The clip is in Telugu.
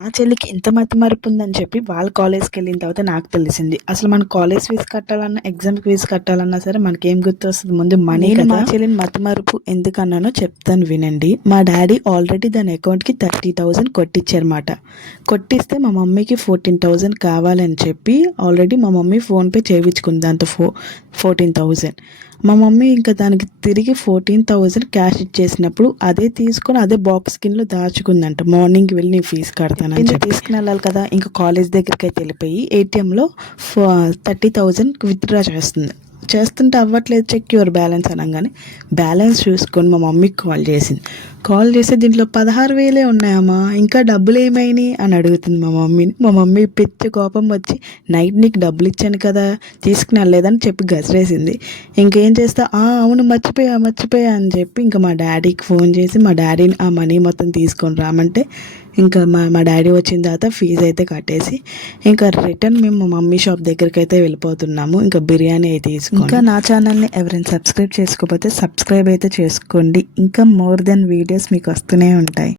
మా చెల్లికి ఇంత మతిమరుపు ఉందని చెప్పి వాళ్ళ కాలేజ్‌కెళ్ళిన తర్వాత నాకు తెలిసింది. అసలు మన కాలేజ్ ఫీజ్ కట్టాలన్నా, ఎగ్జామ్ ఫీజ్ కట్టాలన్నా సరే మనకేం గుర్తొస్తది ముందు మనీ కదా! మా చెల్లిని మతిమరుపు ఎందుకన్నానో చెప్తాను వినండి. మా డ్యాడీ ఆల్రెడీ దాని అకౌంట్‌కి 30,000 కొట్టిచ్చారన్నమాట. కొట్టిస్తే మా మమ్మీకి 14,000 కావాలని చెప్పి ఆల్రెడీ మా మమ్మీ ఫోన్‌పే చేపించుకుంది దాంతో 14,000. మా మమ్మీ ఇంకా దానికి తిరిగి 14,000 క్యాష్ ఇచ్చేసినప్పుడు అదే తీసుకొని అదే బాక్స్ కిందలో దాచుకుందంట. మార్నింగ్ వెళ్ళి నేను ఫీజు కడతానని చెప్పి తీసుకుని వెళ్ళాలి కదా! ఇంకా కాలేజ్ దగ్గరికి అయితే వెళ్ళిపోయి ఏటీఎంలో 30,000 విత్డ్రా చేస్తుంటే అవ్వట్లేదు, చెక్ యువర్ బ్యాలెన్స్ అనగానే బ్యాలెన్స్ చూసుకొని మా మమ్మీకి కాల్ చేసింది. కాల్ చేస్తే దీంట్లో 16,000 ఉన్నాయమ్మా, ఇంకా డబ్బులు ఏమైనాయి అని అడుగుతుంది మా మమ్మీని. మా మమ్మీ పిచ్చి కోపం వచ్చి నైట్ నీకు డబ్బులు ఇచ్చాను కదా తీసుకుని వెళ్ళలేదని చెప్పి గసిరేసింది. ఇంకేం చేస్తా, అవును మర్చిపోయా అని చెప్పి ఇంకా మా డాడీకి ఫోన్ చేసి మా డాడీని ఆ మనీ మొత్తం తీసుకొని రామంటే ఇంకా మా డాడీ వచ్చిన తర్వాత ఫీజు అయితే కట్టేసి ఇంకా రిటర్న్ మేము మా మమ్మీ షాప్ దగ్గరికి అయితే వెళ్ళిపోతున్నాము. ఇంకా బిర్యానీ అయితే తీసుకొని. ఇంకా నా ఛానల్ని ఎవరైనా సబ్స్క్రైబ్ చేసుకోకపోతే సబ్స్క్రైబ్ అయితే చేసుకోండి. ఇంకా మోర్ దెన్ వీడియోస్ మీకు వస్తూనే ఉంటాయి.